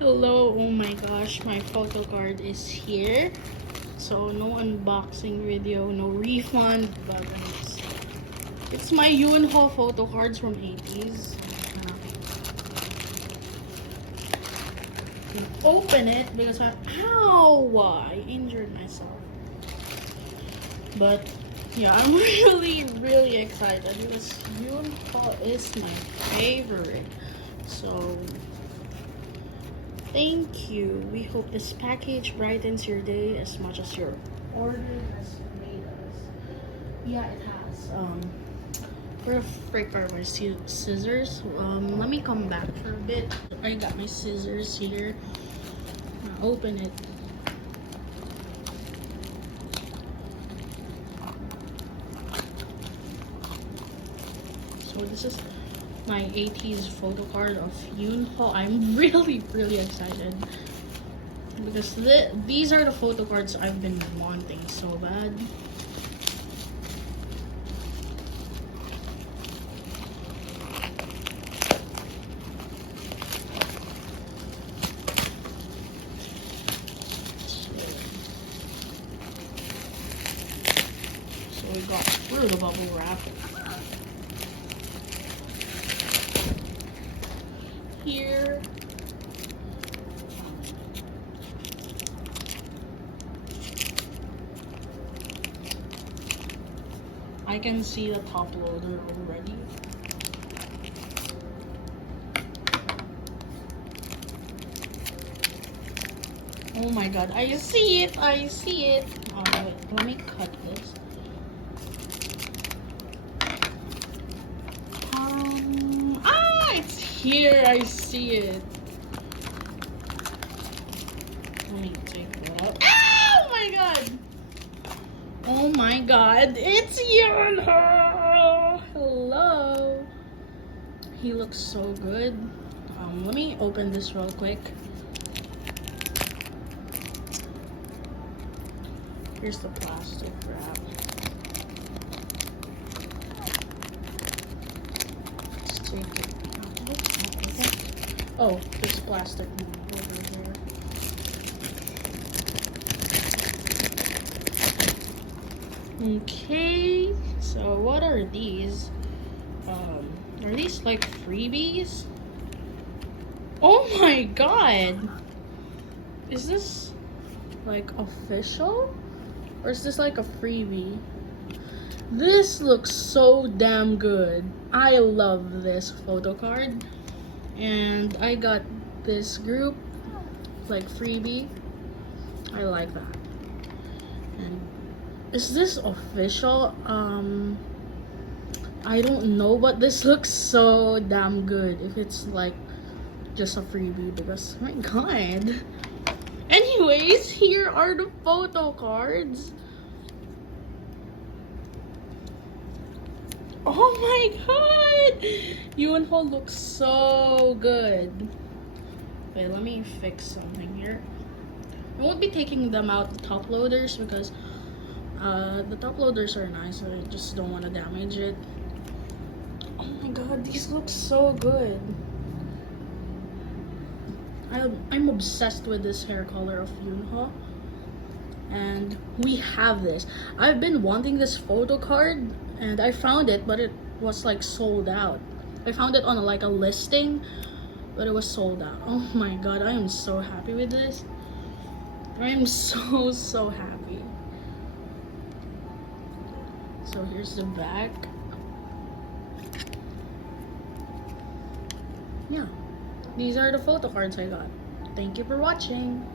Hello, oh my gosh, my photo card is here. So no unboxing video, no refund, but it's my Yunho photo cards from ATEEZ. Open it because I injured myself. But yeah, I'm really excited because Yunho is my favorite. So thank you. We hope this package brightens your day as much as your order has made us. Yeah, it has. Where the frick are my scissors? Let me come back for a bit. I got my scissors here. Now open it. So this is my ATEEZ photo card of Yunho. I'm really excited because these are the photo cards I've been wanting so bad. So we got through the bubble wrap. Here. I can see the top loader already. Oh my god, I see it, I see it. Oh wait, let me cut this. It's here, I see it. Let me take that out. Oh my god! Oh my god, it's Yunho! Hello! He looks so good. Let me open this real quick. Here's the plastic wrap. Let's take it. Oh, there's plastic over there. Okay, so what are these? Are these like freebies? Oh my god! Is this like official? Or is this like a freebie? This looks so damn good. I love this photo card. And I got this group like freebie. I like that. And is this official? I don't know, but this looks so damn good if it's like just a freebie because oh my god. Anyways, here are the photo cards. Oh my god! Yunho looks so good. Wait, let me fix something here. I won't be taking them out the top loaders because the top loaders are nice. I just don't want to damage it. Oh my god, these look so good. I'm obsessed with this hair color of Yunho. And we have this. I've been wanting this photo card and I found it, but it was like sold out. I found it on like a listing, but it was sold out. Oh my god, I am so happy with this. I am so happy. So here's the back. Yeah, these are the photo cards I got. Thank you for watching.